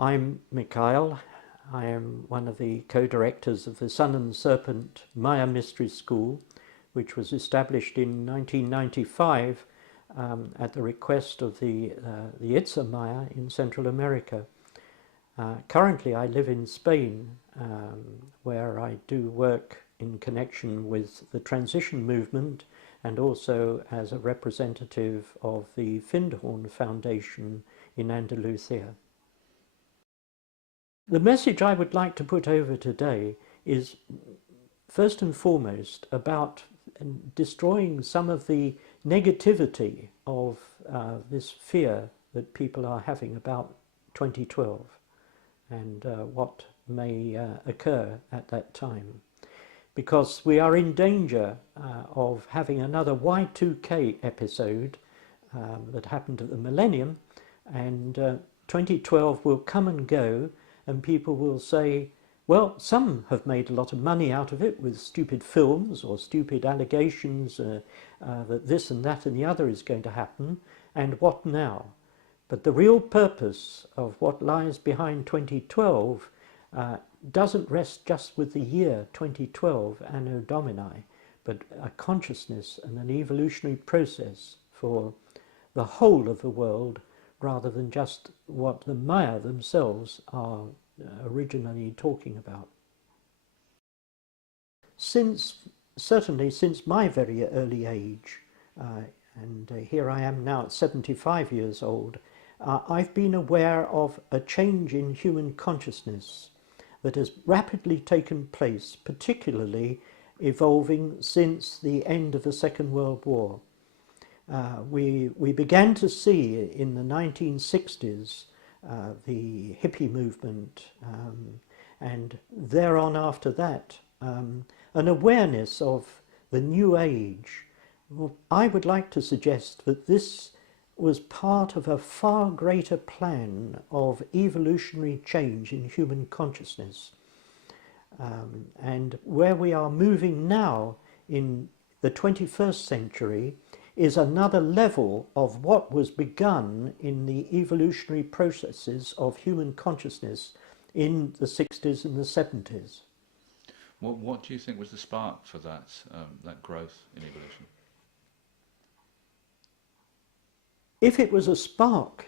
I'm Mikhail. I am one of the co-directors of the Sun and Serpent Maya Mystery School, which was established in 1995 at the request of the Itza Maya in Central America. Currently I live in Spain, where I do work in connection with the transition movement and also as a representative of the Findhorn Foundation in Andalusia. The message I would like to put over today is first and foremost about destroying some of the negativity of this fear that people are having about 2012 and what may occur at that time. Because we are in danger of having another Y2K episode that happened at the millennium, and 2012 will come and go, and people will say, well, some have made a lot of money out of it with stupid films or stupid allegations that this and that and the other is going to happen, and what now? But the real purpose of what lies behind 2012 doesn't rest just with the year 2012, Anno Domini, but a consciousness and an evolutionary process for the whole of the world, rather than just what the Maya themselves are originally talking about. Certainly since my very early age, and here I am now at 75 years old, I've been aware of a change in human consciousness that has rapidly taken place, particularly evolving since the end of the Second World War. We began to see in the 1960s the hippie movement, and thereon after that an awareness of the new age. Well, I would like to suggest that this was part of a far greater plan of evolutionary change in human consciousness. And where we are moving now in the 21st century is another level of what was begun in the evolutionary processes of human consciousness in the 60s and the 70s. What do you think was the spark for that, that growth in evolution? If it was a spark,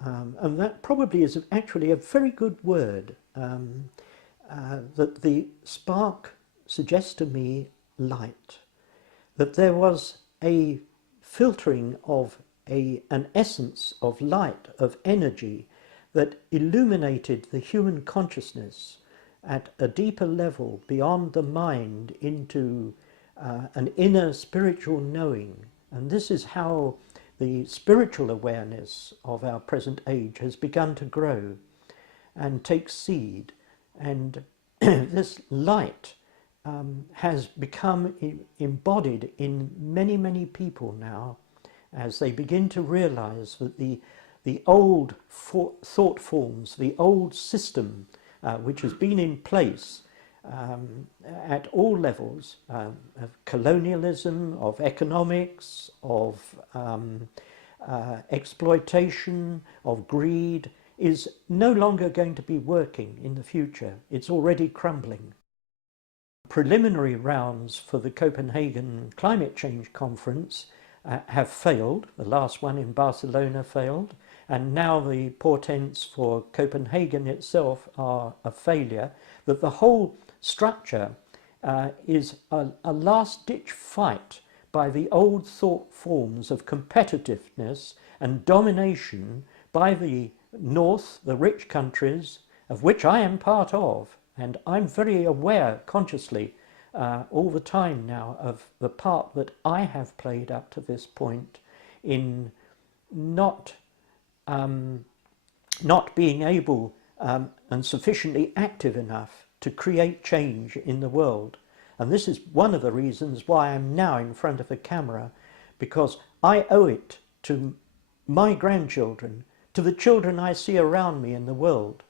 and that probably is actually a very good word, that the spark suggests to me light, that there was a filtering of an essence of light, of energy, that illuminated the human consciousness at a deeper level beyond the mind into an inner spiritual knowing. And this is how the spiritual awareness of our present age has begun to grow and take seed. And this light has become embodied in many, many people now, as they begin to realize that the old thought forms, the old system which has been in place at all levels of colonialism, of economics, of exploitation, of greed, is no longer going to be working in the future. It's already crumbling. Preliminary rounds for the Copenhagen Climate Change Conference have failed. The last one in Barcelona failed, and now the portents for Copenhagen itself are a failure. That the whole structure is a last-ditch fight by the old thought forms of competitiveness and domination by the North, the rich countries, of which I am part of. And I'm very aware consciously all the time now of the part that I have played up to this point in not being able and sufficiently active enough to create change in the world. And this is one of the reasons why I'm now in front of a camera, because I owe it to my grandchildren, to the children I see around me in the world,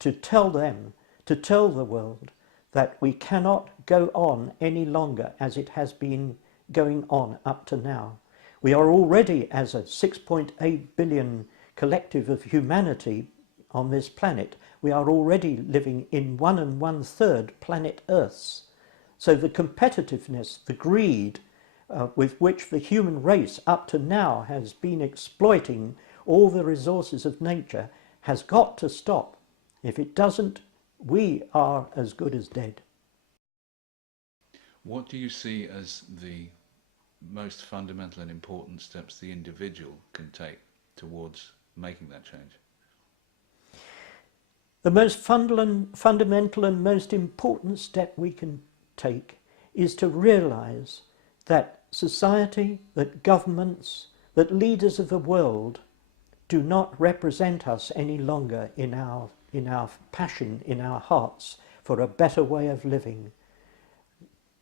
to tell them, to tell the world that we cannot go on any longer as it has been going on up to now. We are already, as a 6.8 billion collective of humanity, on this planet. We are already living in 1 1/3 planet Earths. So the competitiveness, the greed with which the human race up to now has been exploiting all the resources of nature has got to stop. If it doesn't, we are as good as dead. What do you see as the most fundamental and important steps the individual can take towards making that change? The most fundamental and most important step we can take is to realise that society, that governments, that leaders of the world do not represent us any longer in our passion, in our hearts for a better way of living.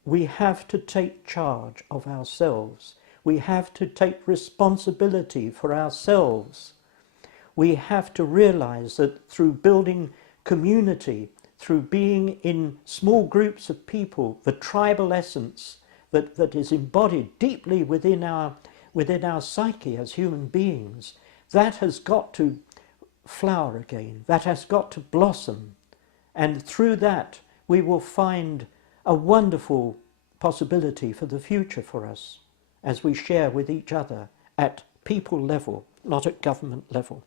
We have to take charge of ourselves. We have to take responsibility for ourselves. We have to realise that through building community, through being in small groups of people, the tribal essence that is embodied deeply within our psyche as human beings, that has got to flower again, that has got to blossom. And through that we will find a wonderful possibility for the future for us as we share with each other at people level, not at government level.